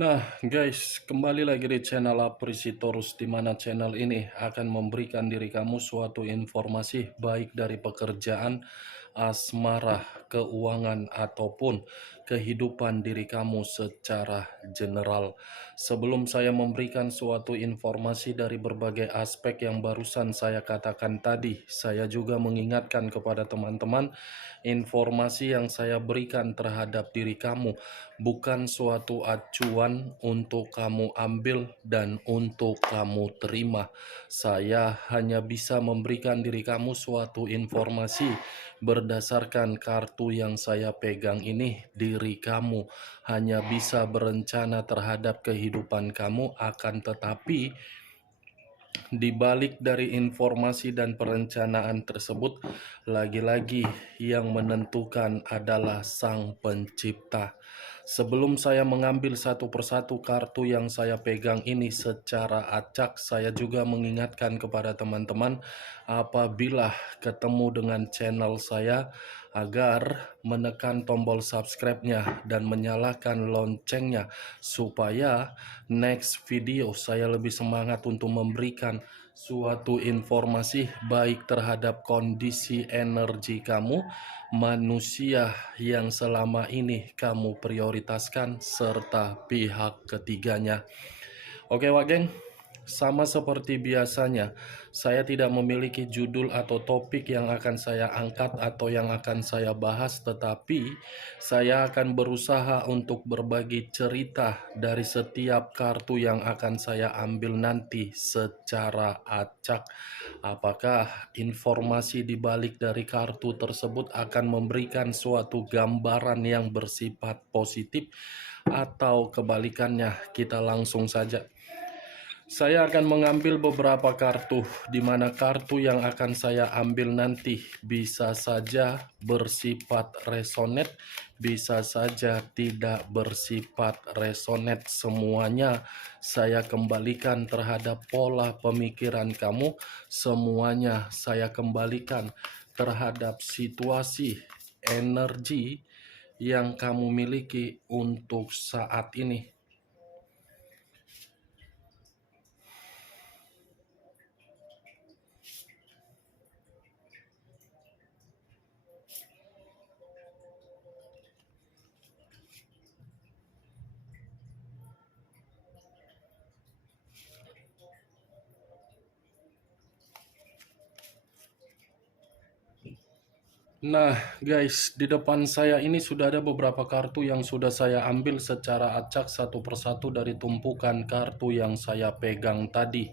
Nah, guys, kembali lagi di channel Aprisitorus, di mana channel ini akan memberikan diri kamu suatu informasi baik dari pekerjaan, asmara, keuangan, ataupun kehidupan diri kamu secara general. Sebelum saya memberikan suatu informasi dari berbagai aspek yang barusan saya katakan tadi, saya juga mengingatkan kepada teman-teman, informasi yang saya berikan terhadap diri kamu bukan suatu acuan untuk kamu ambil dan untuk kamu terima. Saya hanya bisa memberikan diri kamu suatu informasi berdasarkan kartu yang saya pegang ini. Diri kamu hanya bisa berencana terhadap kehidupan kamu, akan tetapi di balik dari informasi dan perencanaan tersebut, lagi-lagi yang menentukan adalah Sang Pencipta. Sebelum saya mengambil satu persatu kartu yang saya pegang ini secara acak, saya juga mengingatkan kepada teman-teman apabila ketemu dengan channel saya agar menekan tombol subscribe-nya dan menyalakan loncengnya supaya next video saya lebih semangat untuk memberikan suatu informasi baik terhadap kondisi energi kamu, manusia yang selama ini kamu prioritaskan, serta pihak ketiganya. Oke, Wak Geng, sama seperti biasanya, saya tidak memiliki judul atau topik yang akan saya angkat atau yang akan saya bahas, tetapi saya akan berusaha untuk berbagi cerita dari setiap kartu yang akan saya ambil nanti secara acak. Apakah informasi di balik dari kartu tersebut akan memberikan suatu gambaran yang bersifat positif atau kebalikannya? Kita langsung saja. Saya akan mengambil beberapa kartu, di mana kartu yang akan saya ambil nanti bisa saja bersifat resonate, bisa saja tidak bersifat resonate. Semuanya saya kembalikan terhadap pola pemikiran kamu, semuanya saya kembalikan terhadap situasi energi yang kamu miliki untuk saat ini. Nah guys, di depan saya ini sudah ada beberapa kartu yang sudah saya ambil secara acak satu persatu dari tumpukan kartu yang saya pegang tadi.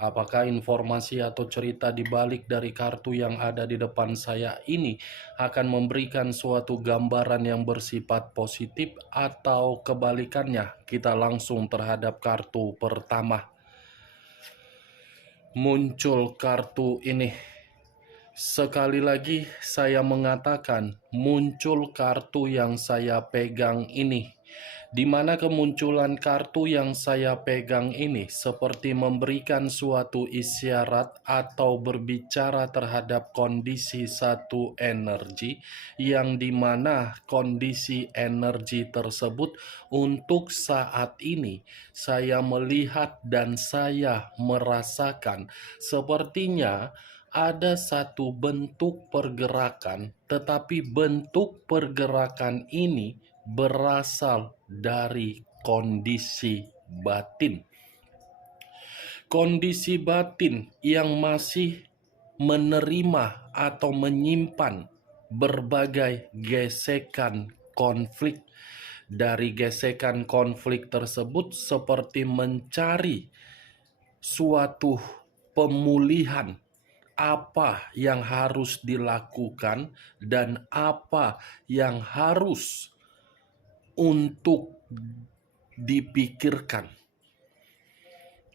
Apakah informasi atau cerita di balik dari kartu yang ada di depan saya ini akan memberikan suatu gambaran yang bersifat positif atau kebalikannya? Kita langsung terhadap kartu pertama. Muncul kartu ini. Sekali lagi saya mengatakan muncul kartu yang saya pegang ini, di mana kemunculan kartu yang saya pegang ini seperti memberikan suatu isyarat atau berbicara terhadap kondisi satu energi, yang dimana kondisi energi tersebut untuk saat ini saya melihat dan saya merasakan sepertinya ada satu bentuk pergerakan, tetapi bentuk pergerakan ini berasal dari kondisi batin. Kondisi batin yang masih menerima atau menyimpan berbagai gesekan konflik. Dari gesekan konflik tersebut seperti mencari suatu pemulihan, apa yang harus dilakukan dan apa yang harus untuk dipikirkan.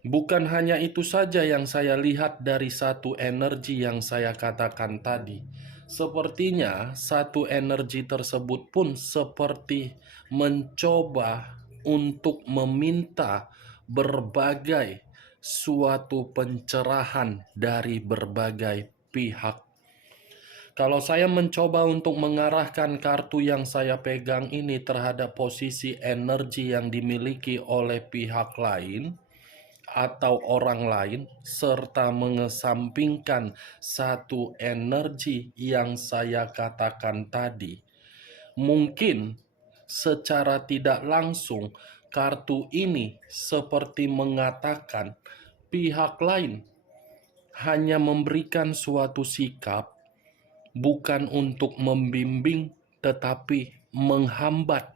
Bukan hanya itu saja yang saya lihat dari satu energi yang saya katakan tadi. Sepertinya satu energi tersebut pun seperti mencoba untuk meminta berbagai suatu pencerahan dari berbagai pihak. Kalau saya mencoba untuk mengarahkan kartu yang saya pegang ini terhadap posisi energi yang dimiliki oleh pihak lain atau orang lain, serta mengesampingkan satu energi yang saya katakan tadi, mungkin secara tidak langsung kartu ini seperti mengatakan pihak lain hanya memberikan suatu sikap bukan untuk membimbing tetapi menghambat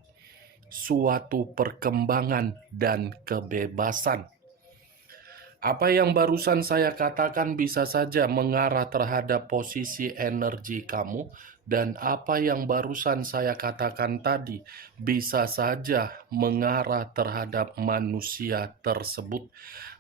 suatu perkembangan dan kebebasan. Apa yang barusan saya katakan bisa saja mengarah terhadap posisi energi kamu, dan apa yang barusan saya katakan tadi bisa saja mengarah terhadap manusia tersebut.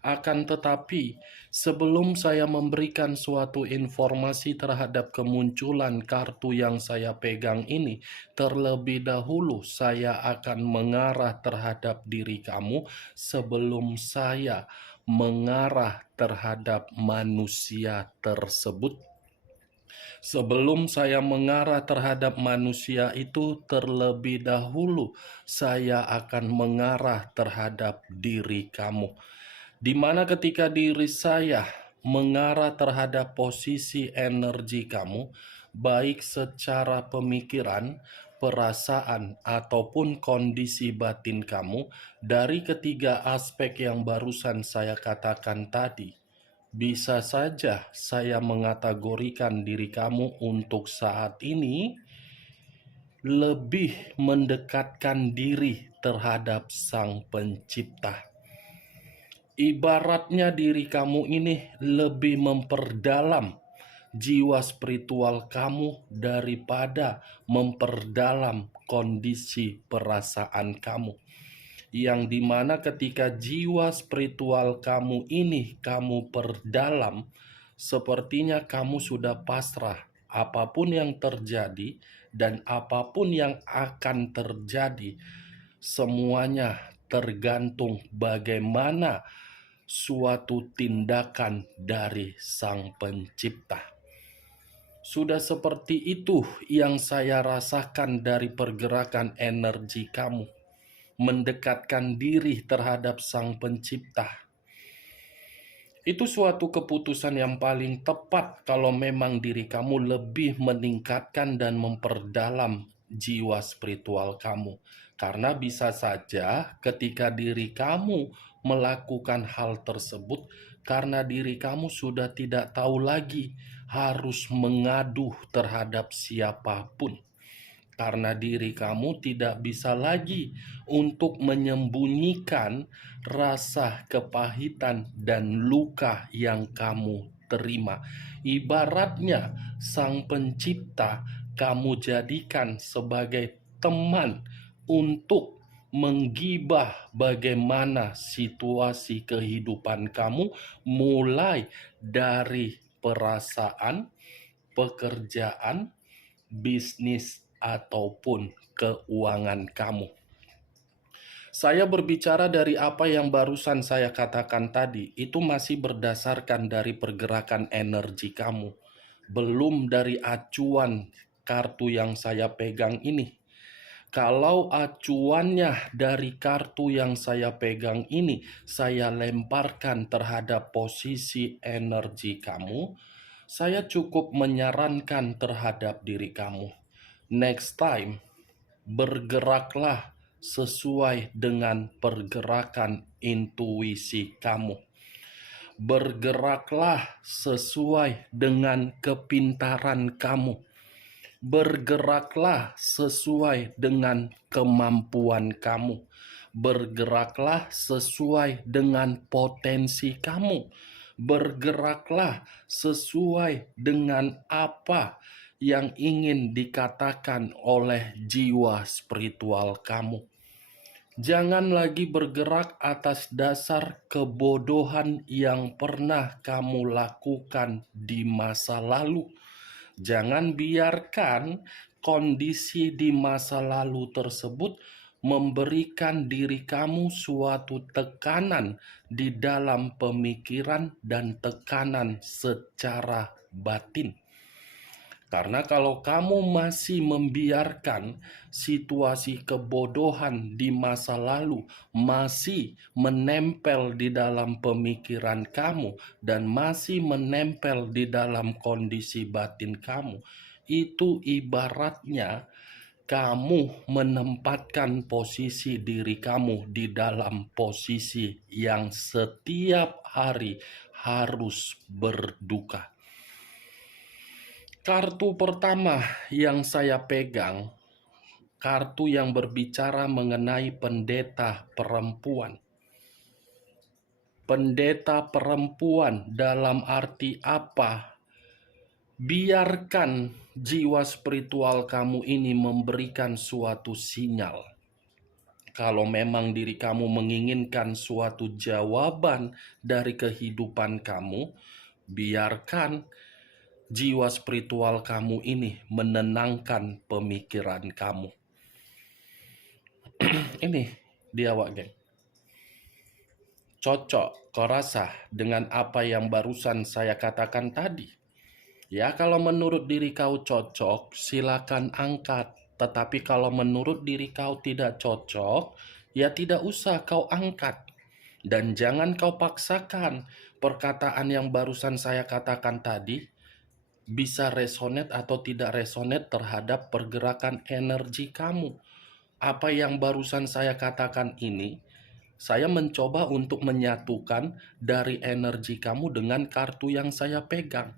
Akan tetapi, sebelum saya memberikan suatu informasi terhadap kemunculan kartu yang saya pegang ini, terlebih dahulu saya akan mengarah terhadap diri kamu sebelum saya mengarah terhadap manusia tersebut. Sebelum saya mengarah terhadap manusia itu, terlebih dahulu saya akan mengarah terhadap diri kamu. Di mana ketika diri saya mengarah terhadap posisi energi kamu, baik secara pemikiran, perasaan, ataupun kondisi batin kamu, dari ketiga aspek yang barusan saya katakan tadi, bisa saja saya mengategorikan diri kamu untuk saat ini lebih mendekatkan diri terhadap Sang Pencipta. Ibaratnya diri kamu ini lebih memperdalam jiwa spiritual kamu daripada memperdalam kondisi perasaan kamu. Yang dimana ketika jiwa spiritual kamu ini kamu perdalam, sepertinya kamu sudah pasrah apapun yang terjadi dan apapun yang akan terjadi, semuanya tergantung bagaimana suatu tindakan dari Sang Pencipta. Sudah seperti itu yang saya rasakan dari pergerakan energi kamu, mendekatkan diri terhadap Sang Pencipta. Itu suatu keputusan yang paling tepat kalau memang diri kamu lebih meningkatkan dan memperdalam jiwa spiritual kamu. Karena bisa saja ketika diri kamu melakukan hal tersebut, karena diri kamu sudah tidak tahu lagi harus mengadu terhadap siapapun. Karena diri kamu tidak bisa lagi untuk menyembunyikan rasa kepahitan dan luka yang kamu terima. Ibaratnya Sang Pencipta kamu jadikan sebagai teman untuk menggibah bagaimana situasi kehidupan kamu, mulai dari perasaan, pekerjaan, bisnis, ataupun keuangan kamu. Saya berbicara dari apa yang barusan saya katakan tadi, itu masih berdasarkan dari pergerakan energi kamu, belum dari acuan kartu yang saya pegang ini. Kalau acuannya dari kartu yang saya pegang ini, saya lemparkan terhadap posisi energi kamu, saya cukup menyarankan terhadap diri kamu. Next time, bergeraklah sesuai dengan pergerakan intuisi kamu. Bergeraklah sesuai dengan kepintaran kamu. Bergeraklah sesuai dengan kemampuan kamu. Bergeraklah sesuai dengan potensi kamu. Bergeraklah sesuai dengan apa yang ingin dikatakan oleh jiwa spiritual kamu. Jangan lagi bergerak atas dasar kebodohan yang pernah kamu lakukan di masa lalu. Jangan biarkan kondisi di masa lalu tersebut memberikan diri kamu suatu tekanan di dalam pemikiran dan tekanan secara batin. Karena kalau kamu masih membiarkan situasi kebodohan di masa lalu masih menempel di dalam pemikiran kamu dan masih menempel di dalam kondisi batin kamu, itu ibaratnya kamu menempatkan posisi diri kamu di dalam posisi yang setiap hari harus berduka. Kartu pertama yang saya pegang, kartu yang berbicara mengenai pendeta perempuan. Pendeta perempuan dalam arti apa? Biarkan jiwa spiritual kamu ini memberikan suatu sinyal. Kalau memang diri kamu menginginkan suatu jawaban dari kehidupan kamu, biarkan jiwa spiritual kamu ini menenangkan pemikiran kamu. Ini dia, Wak Geng. Cocok kau rasa dengan apa yang barusan saya katakan tadi? Ya, kalau menurut diri kau cocok, silakan angkat. Tetapi kalau menurut diri kau tidak cocok, ya tidak usah kau angkat. Dan jangan kau paksakan perkataan yang barusan saya katakan tadi bisa resonate atau tidak resonate terhadap pergerakan energi kamu. Apa yang barusan saya katakan ini, saya mencoba untuk menyatukan dari energi kamu dengan kartu yang saya pegang.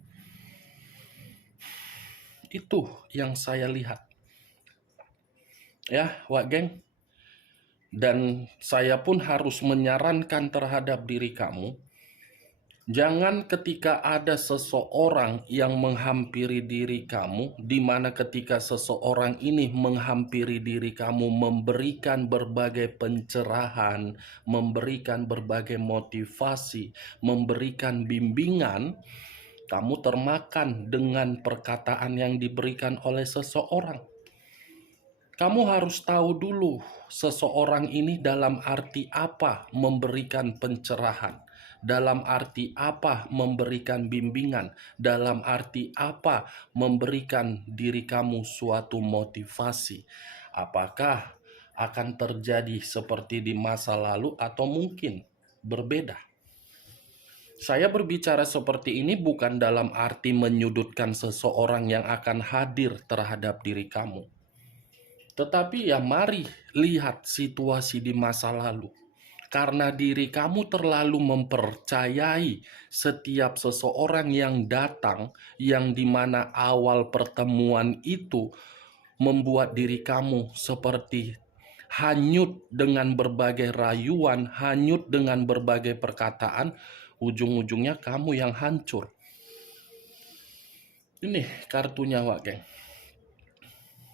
Itu yang saya lihat. Ya, Wak Geng. Dan saya pun harus menyarankan terhadap diri kamu, jangan ketika ada seseorang yang menghampiri diri kamu, di mana ketika seseorang ini menghampiri diri kamu memberikan berbagai pencerahan, memberikan berbagai motivasi, memberikan bimbingan, kamu termakan dengan perkataan yang diberikan oleh seseorang. Kamu harus tahu dulu seseorang ini dalam arti apa memberikan pencerahan, dalam arti apa memberikan bimbingan, dalam arti apa memberikan diri kamu suatu motivasi. Apakah akan terjadi seperti di masa lalu atau mungkin berbeda? Saya berbicara seperti ini bukan dalam arti menyudutkan seseorang yang akan hadir terhadap diri kamu. Tetapi ya mari lihat situasi di masa lalu. Karena diri kamu terlalu mempercayai setiap seseorang yang datang, yang dimana awal pertemuan itu membuat diri kamu seperti hanyut dengan berbagai rayuan, hanyut dengan berbagai perkataan, ujung-ujungnya kamu yang hancur. Ini kartunya, Wak Geng.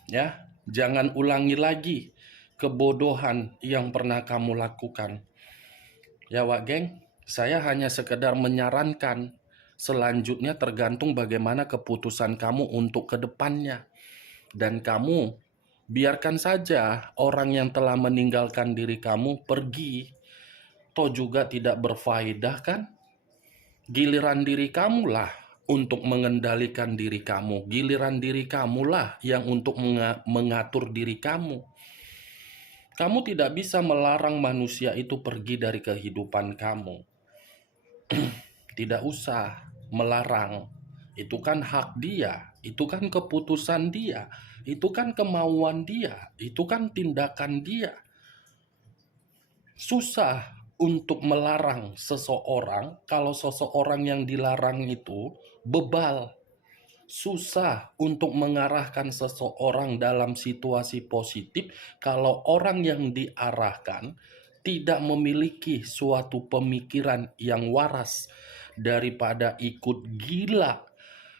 Ya, jangan ulangi lagi kebodohan yang pernah kamu lakukan. Ya, Wak Geng, saya hanya sekedar menyarankan. Selanjutnya tergantung bagaimana keputusan kamu untuk ke depannya. Dan kamu biarkan saja orang yang telah meninggalkan diri kamu pergi. Toh juga tidak berfaedah kan? Giliran diri kamulah untuk mengendalikan diri kamu. Giliran diri kamulah yang untuk mengatur diri kamu. Kamu tidak bisa melarang manusia itu pergi dari kehidupan kamu. Tidak usah melarang. Itu kan hak dia, itu kan keputusan dia, itu kan kemauan dia, itu kan tindakan dia. Susah untuk melarang seseorang kalau seseorang yang dilarang itu bebal. Susah untuk mengarahkan seseorang dalam situasi positif kalau orang yang diarahkan tidak memiliki suatu pemikiran yang waras. Daripada ikut gila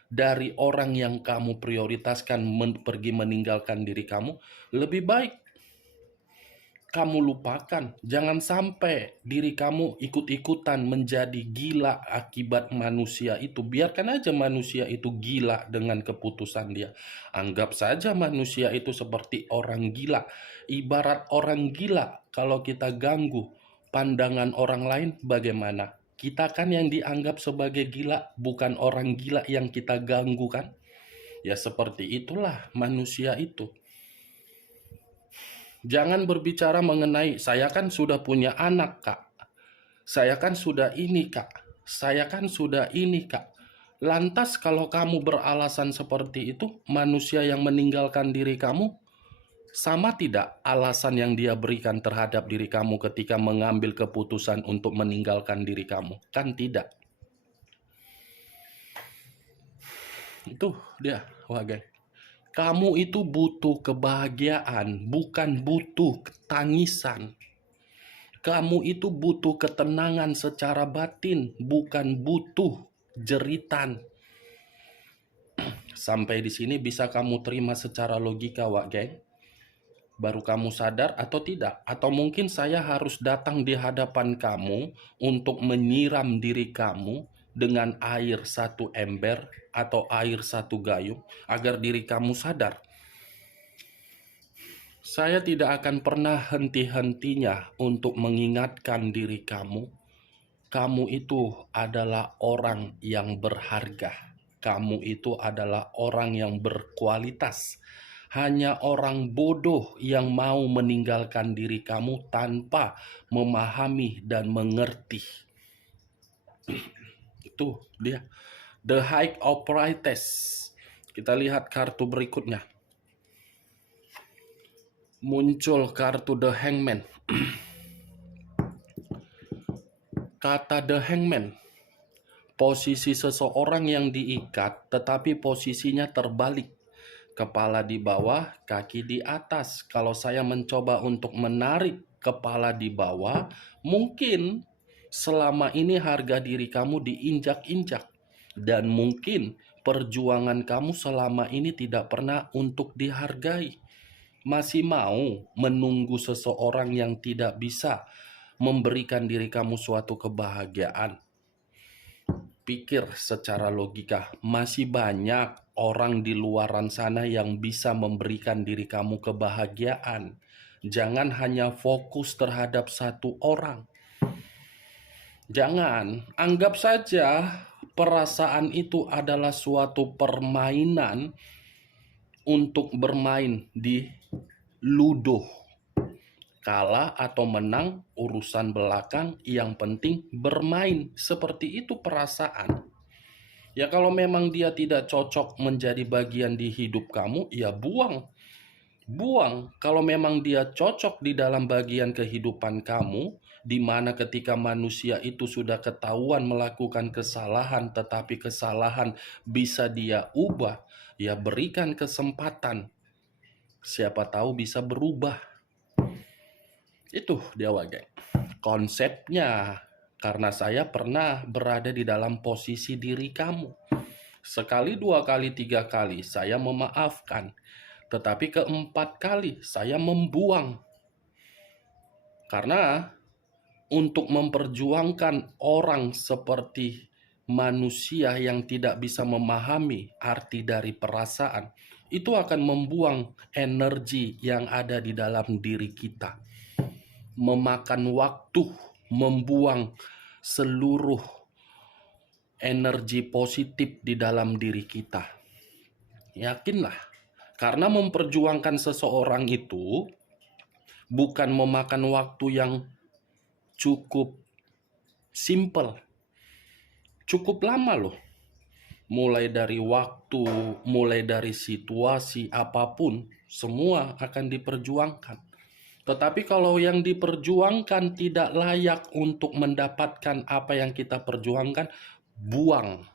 dari orang yang kamu prioritaskan pergi meninggalkan diri kamu, lebih baik kamu lupakan. Jangan sampai diri kamu ikut-ikutan menjadi gila akibat manusia itu. Biarkan aja manusia itu gila dengan keputusan dia. Anggap saja manusia itu seperti orang gila. Ibarat orang gila, kalau kita ganggu pandangan orang lain, bagaimana? Kita kan yang dianggap sebagai gila, bukan orang gila yang kita ganggu kan? Ya seperti itulah manusia itu. Jangan berbicara mengenai saya kan sudah punya anak, Kak. Saya kan sudah ini, Kak. Saya kan sudah ini, Kak. Lantas kalau kamu beralasan seperti itu, manusia yang meninggalkan diri kamu, sama tidak alasan yang dia berikan terhadap diri kamu ketika mengambil keputusan untuk meninggalkan diri kamu? Kan tidak. Itu dia, Wagai. Kamu itu butuh kebahagiaan, bukan butuh tangisan. Kamu itu butuh ketenangan secara batin, bukan butuh jeritan. Sampai di sini bisa kamu terima secara logika, Wak Geng? Baru kamu sadar atau tidak? Atau mungkin saya harus datang di hadapan kamu untuk menyiram diri kamu dengan air satu ember atau air satu gayung agar diri kamu sadar. Saya tidak akan pernah henti-hentinya untuk mengingatkan diri kamu. Kamu itu adalah orang yang berharga. Kamu itu adalah orang yang berkualitas. Hanya orang bodoh yang mau meninggalkan diri kamu tanpa memahami dan mengerti. Itu dia. The High of Priorities. Kita lihat kartu berikutnya. Muncul kartu The Hangman. Kata The Hangman, posisi seseorang yang diikat tetapi posisinya terbalik. Kepala di bawah, kaki di atas. Kalau saya mencoba untuk menarik kepala di bawah, mungkin selama ini harga diri kamu diinjak-injak. Dan mungkin perjuangan kamu selama ini tidak pernah untuk dihargai. Masih mau menunggu seseorang yang tidak bisa memberikan diri kamu suatu kebahagiaan. Pikir secara logika, masih banyak orang di luaran sana yang bisa memberikan diri kamu kebahagiaan. Jangan hanya fokus terhadap satu orang. Jangan anggap saja perasaan itu adalah suatu permainan untuk bermain di ludo. Kalah atau menang urusan belakang, yang penting bermain. Seperti itu perasaan. Ya kalau memang dia tidak cocok menjadi bagian di hidup kamu, ya buang. Buang. Kalau memang dia cocok di dalam bagian kehidupan kamu, di mana ketika manusia itu sudah ketahuan melakukan kesalahan, tetapi kesalahan bisa dia ubah, ya berikan kesempatan. Siapa tahu bisa berubah. Itu dia, Wageng. Konsepnya, karena saya pernah berada di dalam posisi diri kamu. Sekali, dua kali, tiga kali saya memaafkan. Tetapi keempat kali saya membuang. Karena untuk memperjuangkan orang seperti manusia yang tidak bisa memahami arti dari perasaan, itu akan membuang energi yang ada di dalam diri kita. Memakan waktu, membuang seluruh energi positif di dalam diri kita. Yakinlah, karena memperjuangkan seseorang itu bukan memakan waktu yang cukup simple, cukup lama loh. Mulai dari waktu, mulai dari situasi apapun, semua akan diperjuangkan. Tetapi kalau yang diperjuangkan tidak layak untuk mendapatkan apa yang kita perjuangkan, buang.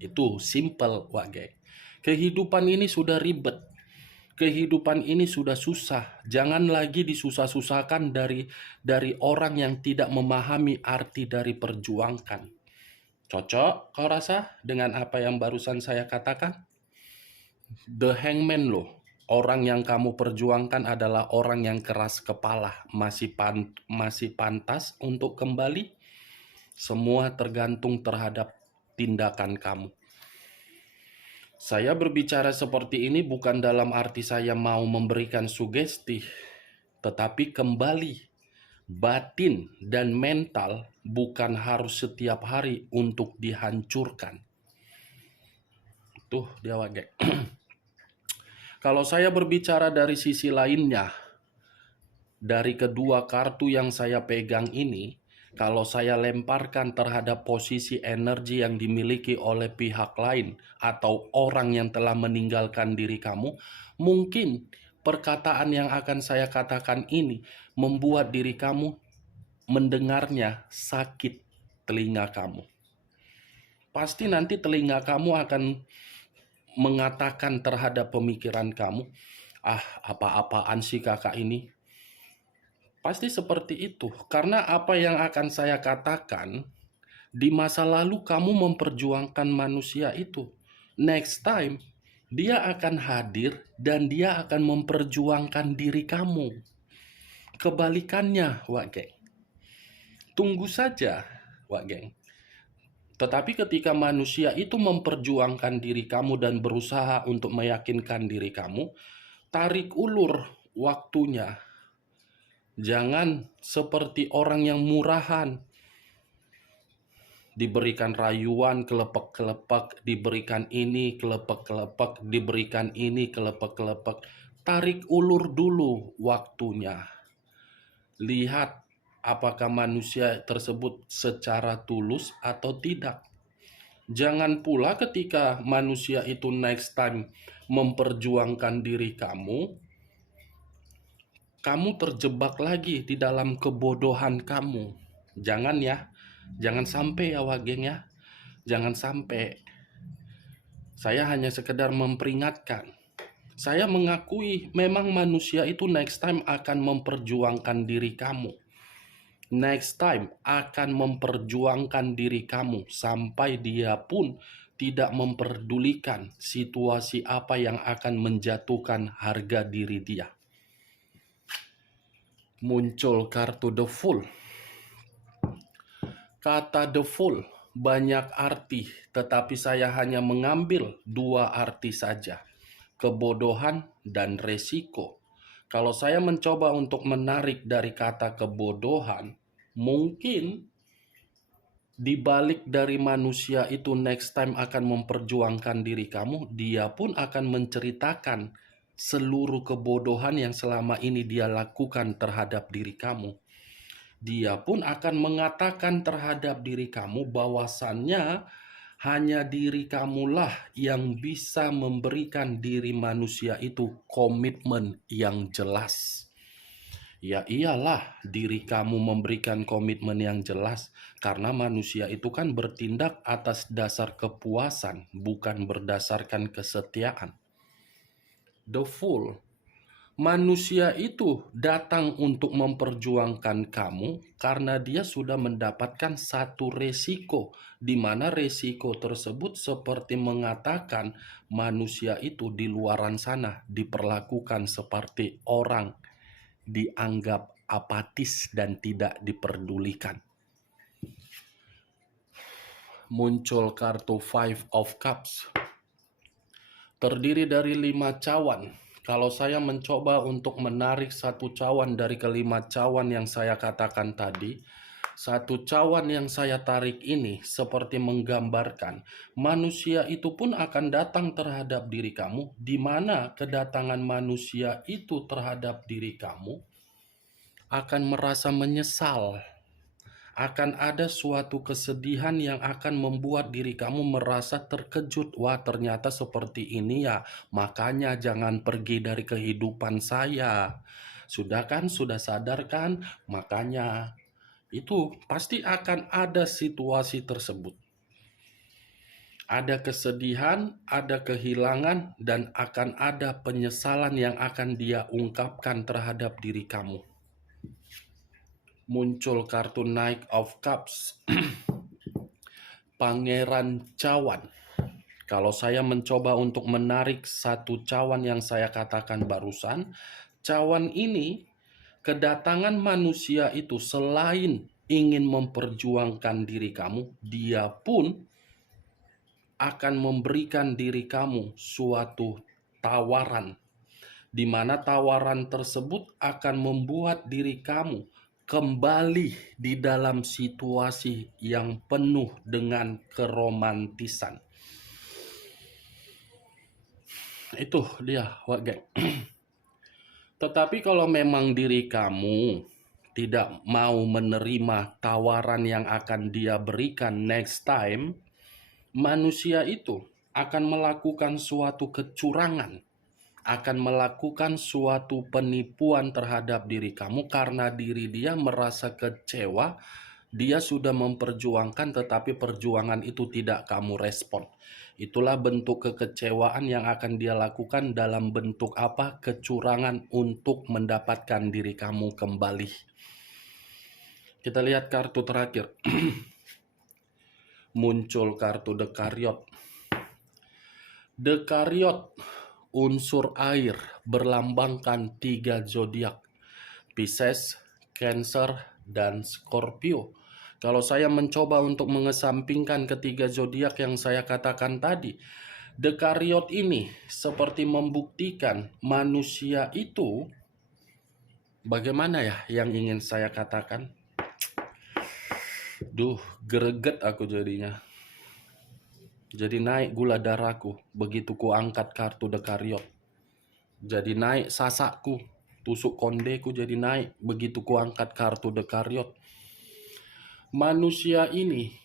Itu simple, Wage. Kehidupan ini sudah ribet. Kehidupan ini sudah susah. Jangan lagi disusah-susahkan dari orang yang tidak memahami arti dari perjuangkan. Cocok kau rasa dengan apa yang barusan saya katakan? The Hangman loh. Orang yang kamu perjuangkan adalah orang yang keras kepala, masih pantas untuk kembali. Semua tergantung terhadap tindakan kamu. Saya berbicara seperti ini bukan dalam arti saya mau memberikan sugesti, tetapi kembali, batin dan mental bukan harus setiap hari untuk dihancurkan. Tuh dia wage. Kalau saya berbicara dari sisi lainnya, dari kedua kartu yang saya pegang ini, kalau saya lemparkan terhadap posisi energi yang dimiliki oleh pihak lain atau orang yang telah meninggalkan diri kamu, mungkin perkataan yang akan saya katakan ini membuat diri kamu mendengarnya sakit telinga kamu. Pasti nanti telinga kamu akan mengatakan terhadap pemikiran kamu, ah, apa-apaan sih kakak ini? Pasti seperti itu, karena apa yang akan saya katakan, di masa lalu kamu memperjuangkan manusia itu. Next time, dia akan hadir dan dia akan memperjuangkan diri kamu. Kebalikannya, Wak Geng. Tunggu saja, Wak Geng. Tetapi ketika manusia itu memperjuangkan diri kamu dan berusaha untuk meyakinkan diri kamu, tarik ulur waktunya. Jangan seperti orang yang murahan. Diberikan rayuan kelepek-kelepek, diberikan ini kelepek-kelepek, diberikan ini kelepek-kelepek. Tarik ulur dulu waktunya. Lihat apakah manusia tersebut secara tulus atau tidak. Jangan pula ketika manusia itu next time memperjuangkan diri kamu, kamu terjebak lagi di dalam kebodohan kamu. Jangan ya, jangan sampai ya Wageng ya. Jangan sampai. Saya hanya sekedar memperingatkan. Saya mengakui memang manusia itu next time akan memperjuangkan diri kamu. Next time akan memperjuangkan diri kamu sampai dia pun tidak memperdulikan situasi apa yang akan menjatuhkan harga diri dia. Muncul kartu The Fool. Kata The Fool banyak arti, tetapi saya hanya mengambil dua arti saja, kebodohan dan resiko. Kalau saya mencoba untuk menarik dari kata kebodohan, mungkin di balik dari manusia itu next time akan memperjuangkan diri kamu, dia pun akan menceritakan seluruh kebodohan yang selama ini dia lakukan terhadap diri kamu. Dia pun akan mengatakan terhadap diri kamu bahwasannya hanya diri kamulah yang bisa memberikan diri manusia itu komitmen yang jelas. Ya iyalah, diri kamu memberikan komitmen yang jelas, karena manusia itu kan bertindak atas dasar kepuasan, bukan berdasarkan kesetiaan. The Fool. Manusia itu datang untuk memperjuangkan kamu karena dia sudah mendapatkan satu resiko, di mana resiko tersebut seperti mengatakan manusia itu di luaran sana diperlakukan seperti orang, dianggap apatis dan tidak diperdulikan. Muncul kartu Five of Cups. Terdiri dari 5 cawan. Kalau saya mencoba untuk menarik satu cawan dari kelima cawan yang saya katakan tadi, satu cawan yang saya tarik ini seperti menggambarkan manusia itu pun akan datang terhadap diri kamu, di mana kedatangan manusia itu terhadap diri kamu akan merasa menyesal. Akan ada suatu kesedihan yang akan membuat diri kamu merasa terkejut. Wah, ternyata seperti ini ya, makanya jangan pergi dari kehidupan saya. Sudah kan, sudah sadar kan? Makanya itu pasti akan ada situasi tersebut. Ada kesedihan, ada kehilangan, dan akan ada penyesalan yang akan dia ungkapkan terhadap diri kamu. Muncul kartu Knight of Cups. Pangeran Cawan. Kalau saya mencoba untuk menarik satu cawan yang saya katakan barusan, cawan ini, kedatangan manusia itu selain ingin memperjuangkan diri kamu, dia pun akan memberikan diri kamu suatu tawaran, di mana tawaran tersebut akan membuat diri kamu kembali di dalam situasi yang penuh dengan keromantisan. Itu dia, Wage. Tetapi kalau memang diri kamu tidak mau menerima tawaran yang akan dia berikan next time, manusia itu akan melakukan suatu kecurangan, akan melakukan suatu penipuan terhadap diri kamu karena diri dia merasa kecewa. Dia sudah memperjuangkan tetapi perjuangan itu tidak kamu respon. Itulah bentuk kekecewaan yang akan dia lakukan dalam bentuk apa? Kecurangan untuk mendapatkan diri kamu kembali. Kita lihat kartu terakhir. Muncul kartu The Chariot. The Chariot, unsur air, berlambangkan 3 zodiak: Pisces, Cancer, dan Scorpio. Kalau saya mencoba untuk mengesampingkan ketiga zodiak yang saya katakan tadi, The Chariot ini seperti membuktikan manusia itu, bagaimana ya yang ingin saya katakan? Greget aku jadinya. Jadi naik gula darahku begitu ku angkat kartu The Chariot. Jadi naik sasakku, tusuk kondeku jadi naik begitu ku angkat kartu The Chariot. Manusia ini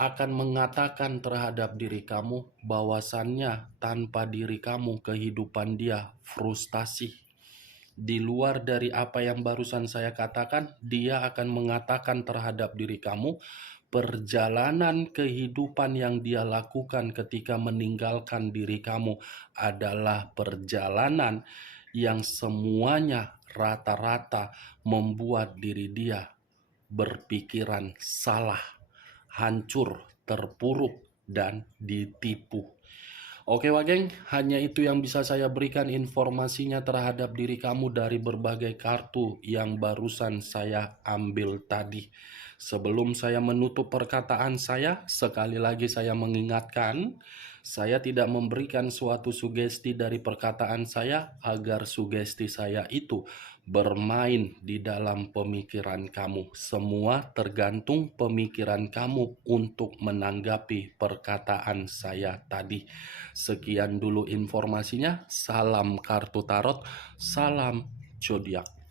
akan mengatakan terhadap diri kamu bahwasannya tanpa diri kamu kehidupan dia frustasi. Di luar dari apa yang barusan saya katakan, dia akan mengatakan terhadap diri kamu perjalanan kehidupan yang dia lakukan ketika meninggalkan diri kamu adalah perjalanan yang semuanya rata-rata membuat diri dia berpikiran salah, hancur, terpuruk, dan ditipu. Oke Wageng, hanya itu yang bisa saya berikan informasinya terhadap diri kamu dari berbagai kartu yang barusan saya ambil tadi. Sebelum saya menutup perkataan saya, sekali lagi saya mengingatkan, saya tidak memberikan suatu sugesti dari perkataan saya agar sugesti saya itu bermain di dalam pemikiran kamu. Semua tergantung pemikiran kamu untuk menanggapi perkataan saya tadi. Sekian dulu informasinya. Salam kartu tarot, salam zodiak.